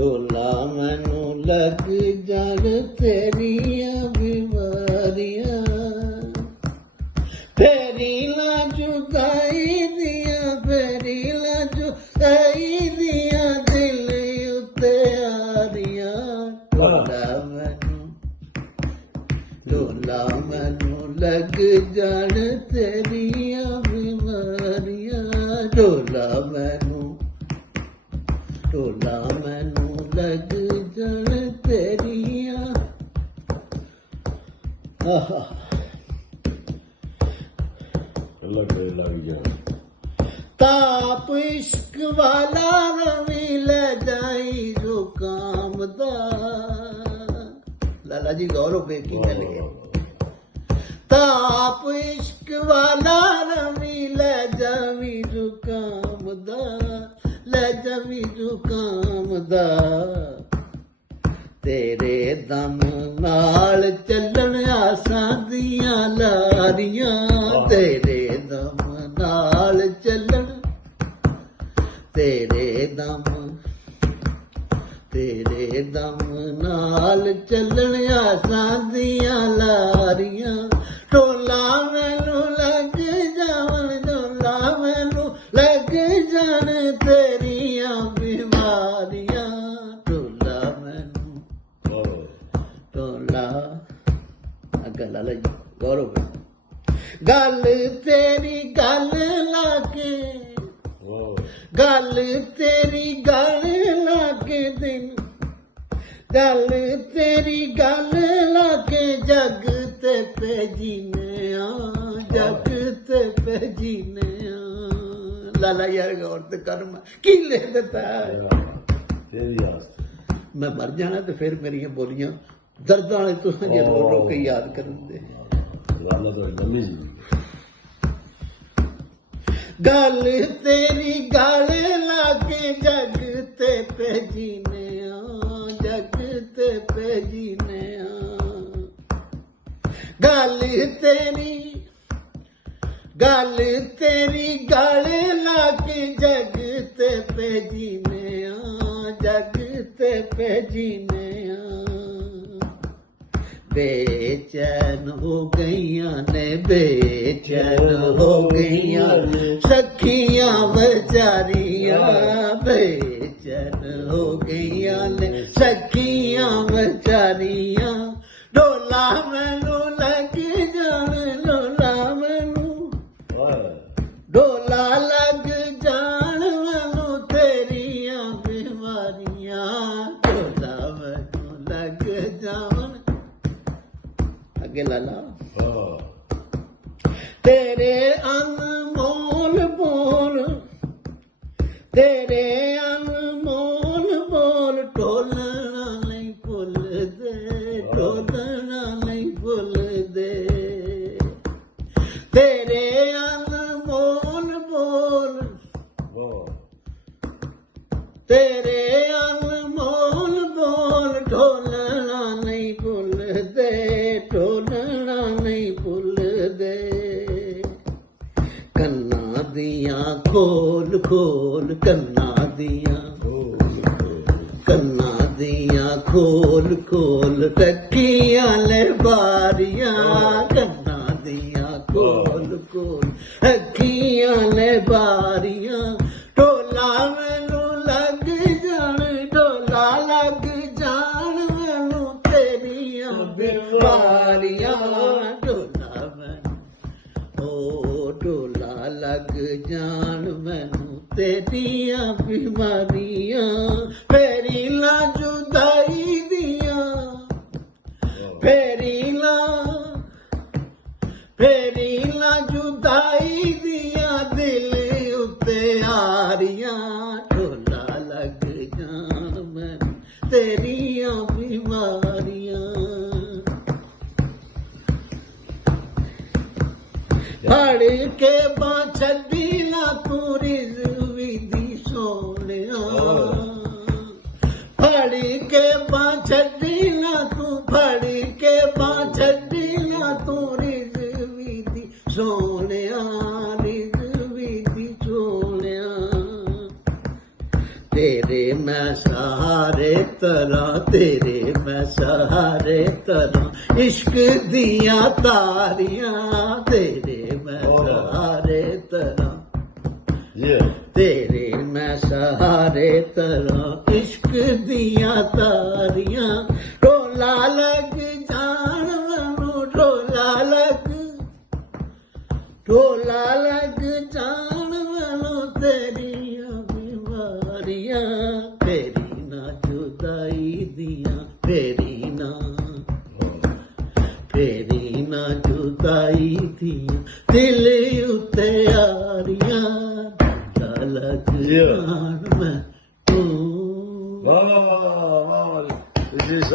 ਢੋਲਾ ਮੈਨੂੰ ਲੱਗ ਜਾਣ ਤੇਰੀਆਂ ਬਿਮਾਰੀਆਂ, ਫੇਰੀ ਨਾ ਜੁਦਾਈ ਦੀਆਂ, ਫੇਰੀ ਨਾ ਜੁਦਾਈ ਦੀਆਂ ਦਿਲ ਉੱਤੇ ਆਰੀਆਂ। ਢੋਲਾ ਮੈਨੂੰ ਲੱਗ ਜਾਣ ਤੇਰੀਆਂ ਬਿਮਾਰੀਆਂ, ਢੋਲਾ ਮੈਨੂੰ ਲੱਗ ਜਾਣ ਤੇਰੀਆਂ। ਲੱਗ ਜਾਣ ਤਾਪ ਇਸ਼ਕ ਵਾਲਾ ਰਵੀ ਲੈ ਜਾਈ ਜ਼ੁਕਾਮ ਦਾ। ਲਾਲਾ ਜੀ ਗੌਰ ਹੋ ਕੇ ਕੀ ਮਿਲ ਗਿਆ। ਤਾਪ ਇਸ਼ਕ ਵਾਲਾ ਰਵੀ ਲੈ ਜਾਵੀ ਜ਼ੁਕਾਮ ਦਾ, ਲੈ ਜਾਵੀ ਜ਼ੁਕਾਮ ਦਾ। ਤੇਰੇ ਦਮ ਨਾਲ ਚੱਲਣ ਆਸਾਂ ਦੀਆਂ ਲਾਰੀਆਂ, ਤੇਰੇ ਦਮ ਨਾਲ ਚੱਲਣ, ਤੇਰੇ ਦਮ ਨਾਲ ਚੱਲਣ ਆਸਾਂ ਦੀਆਂ ਲਾਰੀਆਂ। ਢੋਲਾ ਮੈਨੂੰ ਲੱਗ ਜਾਵਣ, ਢੋਲਾ ਮੈਨੂੰ ਲੱਗ ਜਾਣ ਤੇਰੀਆਂ ਬਿਮਾਰੀਆਂ। ਢੋਲਾ ਮੈਨੂੰ, ਢੋਲਾ ਅੱਗਾ ਲਾਲਾ ਜੀ ਗੌਰਵ ਗੱਲ ਤੇਰੀ ਗੱਲ ਲਾ ਕੇ, ਗੱਲ ਤੇਰੀ ਗੱਲ ਲਾ ਕੇ ਦਿਨ, ਗੱਲ ਤੇਰੀ ਗੱਲ ਲਾ ਕੇ ਜਗ ਤੇ ਭੇਜੀਨੇ ਆ, ਜਗ ਤੇ ਭੇਜੀਨੇ ਆ। ਲਾਲਾ ਯਾਰ ਗੌਰ ਤੇ ਕਰਮ ਕੀ ਲੈ ਦਿੱਤਾ ਤੇਰੀ ਆਸ। ਮੈਂ ਮਰ ਜਾਣਾ ਤੇ ਫਿਰ ਮੇਰੀਆਂ ਬੋਲੀਆਂ ਦਰਦਾਂ ਵਾਲੇ ਤੁਸੀਂ ਜੇ ਰੋ ਰੋ ਕੇ ਯਾਦ ਕਰਨ ਦੇ। ਗੱਲ ਤੇਰੀ ਗੱਲ ਲਾ ਕੇ ਜਗ ਤੇ ਭੇਜੀਨੇ ਆ, ਜਗ ਤੇ ਭੇਜੀਨੇ ਆ। ਗੱਲ ਤੇਰੀ ਗੱਲ ਲਾ ਕੇ ਜਗ ਤੇ ਭੇਜੀਨੇ ਆ, ਜਗ ਤੇ ਭੇਜੀਨੇ ਆ। ਬੇਚੈਨ ਹੋ ਗਈਆਂ ਨੇ, ਬੇਚੈਨ ਹੋ ਗਈਆਂ ਸਖੀਆਂ ਵਿਚਾਰੀਆਂ, ਬੇਚੈਨ ਹੋ ਗਈਆਂ ਨੇ ਸਖੀਆਂ ਵਿਚਾਰੀਆਂ। ਢੋਲਾ ਮੈਨੂੰ ਲੱਗ ਜਾਣ, ਢੋਲਾ ਮੈਨੂੰ, ਢੋਲਾ ਲੱਗ ਜਾਣ ਮੈਨੂੰ ਤੇਰੀਆਂ ਬਿਮਾਰੀਆਂ। ਢੋਲਾ ਮੈਨੂੰ ਲੱਗ ਜਾਣ ਅੱਗੇ ਲਾਲਾ ਤੇਰੇ ਅਨਮੋਲ ਬੋਲ, ਤੇਰੇ ਅਨਮੋਲ ਬੋਲ ਢੋਲਣਾ ਨਹੀਂ ਭੁੱਲਦੇ, ਢੋਲਣਾ ਨਹੀਂ ਭੁੱਲਦੇ। ਤੇਰੇ ਅਨਮੋਲ ਬੋਲ, ਤੇਰੇ ਅਨਮੋਲ ਬੋਲ ਢੋਲਣਾ ਨਹੀਂ ਭੁੱਲਦੇ, ਢੋਲਣਾ ਨਹੀਂ ਭੁੱਲਦੇ। ਕੰਨਾਂ ਦੀਆਂ ਖੋਲ ਖੋਲ, ਕੰਨਾਂ ਦੀਆਂ, ਕੰਨਾਂ ਦੀਆਂ ਖੋਲ ਖੋਲ ਰੱਖੀਆਂ ਲੈ ਬਾਰੀਆਂ, ਕੰਨਾਂ ਦੀਆਂ ਖੋਲ ਖੋਲ ਰੱਖੀਆਂ ਲੈ ਬਾਰੀਆਂ। ਢੋਲਾ ਮੈਨੂੰ ਲੱਗ ਜਾਣ, ਢੋਲਾ ਲੱਗ ਜਾਣ ਮੈਨੂੰ ਤੇਰੀਆਂ ਬਿਮਾਰੀਆਂ। ਢੋਲਾ ਮੈਨੂੰ, ਓ ਢੋਲਾ ਲੱਗ ਜਾਣ ਮੈਨੂੰ ਤੇਰੀਆਂ ਬਿਮਾਰੀਆਂ। ਫੇਰੀ ਨਾ ਜੁਦਾਈ ਦੀਆਂ, ਫੇਰੀ ਨਾ ਜੁਦਾਈ ਦੀਆਂ ਦਿਲ ਉੱਤੇ ਆਰੀਆਂ। ਢੋਲਾ ਲੱਗ ਜਾਣ ਮੈਨੂੰ ਤੇਰੀਆਂ ਬਿਮਾਰੀਆਂ। ਫੜ ਕੇ ਬਾਂਹ ਛੱਡੀ ਨਾ ਤੂੰ ਰਿਜ਼ਵੀ ਦੀ ਸੋਹਣਿਆ, ਫੜ ਕੇ ਬਾਂਹ ਛੱਡੀ ਨਾ ਤੂੰ, ਫੜ ਕੇ ਬਾਂਹ ਛੱਡੀ ਨਾ ਤੂੰ ਰਿਜ਼ਵੀ ਦੀ ਸੋਹਣਿਆ, ਰਿਜ਼ਵੀ ਦੀ ਸੋਹਣਿਆ। ਤੇਰੇ ਮੈਂ सहारे तरह तेरे मैं सहारे तरह इश्क दिया तारियां तेरे मैं सहारे तरह Yeah. तेरे मैं सहारे तरह इश्क दिया तारियां ढोला लग जान मैनू ढोला लग जान मैनू तेरियां बीमारियां तेरी ना जुदाई दियां फेरी ना जुदाई दियां दिल उते यारियां लग जान मैं तू Wow, wow, wow. This is